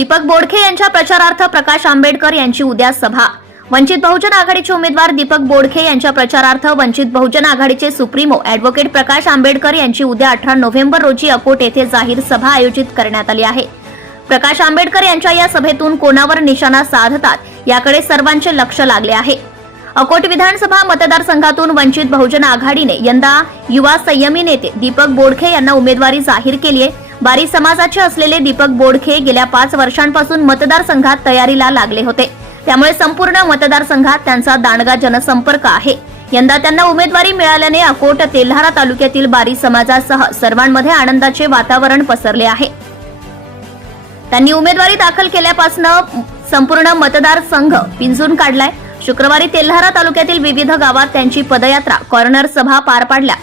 दीपक बोडखे यांच्या प्रचारार्थ प्रकाश आंबेडकर यांची उद्या सभा। वंचित बहुजन आघाडीचे उमेदवार दीपक बोडखे यांच्या प्रचारार्थ वंचित बहुजन आघाडीचे सुप्रीमो ॲडव्होकेट प्रकाश आंबेडकर यांची उद्या 18 नोव्हेंबर रोजी अकोट येथे जाहीर सभा आयोजित करण्यात आली आहे। प्रकाश आंबेडकर यांच्या या सभेतून कोणावर निशाणा साधतात याकडे सर्वांचे लक्ष लागले आहे। अकोट विधानसभा मतदारसंघातून वंचित बहुजन आघाडीने यंदा युवा संयमी नेते दीपक बोडखे यांना उमेदवारी जाहीर केली आहे। बारी समाजाचे असलेले दीपक बोडखे गेल्या 5 वर्षांपासून मतदारसंघात तयारीला लागले होते, त्यामुळे संपूर्ण मतदारसंघात त्यांचा दांडगा जनसंपर्क आहे। यंदा त्यांना उमेदवारी मिळाल्याने अकोट तेल्हारा तालुक्यातील बारी समाजासह सर्वांमध्ये आनंदाचे वातावरण पसरले आहे। त्यांनी उमेदवारी दाखल केल्यापासून संपूर्ण मतदारसंघ पिंजून काढलाय। शुक्रवारी तेल्हारा तालुक्यातील विविध गावात त्यांची पदयात्रा, कॉर्नर सभा पार पाडल्या।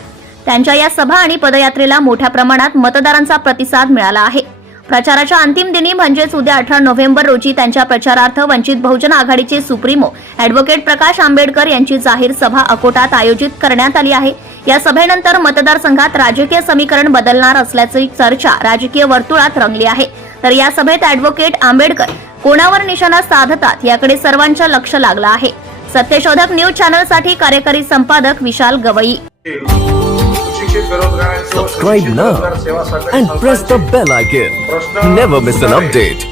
त्यांच्या या सभा आणि पदयात्रेला मोठ्या प्रमाणात मतदारांचा प्रतिसाद मिळाला आहे। प्रचाराच्या अंतिम दिनी म्हणजेच उद्या 18 नोव्हेंबर रोजी त्यांच्या प्रचारार्थ वंचित बहुजन आघाडीचे सुप्रीमो ॲडव्होकेट प्रकाश आंबेडकर यांची जाहीर सभा अकोटात आयोजित करण्यात आली आहे। या सभेनंतर मतदारसंघात राजकीय समीकरण बदलणार असल्याची चर्चा राजकीय वर्तुळात रंगली आहे। तर या सभेत ॲडव्होकेट आंबेडकर कोणावर निशाणा साधतात याकडे सर्वांचं लक्ष लागलं आहे। सत्यशोधक न्यूज चॅनलसाठी कार्यकारी संपादक विशाल Gavai. Subscribe now and press the bell icon. Never miss an update.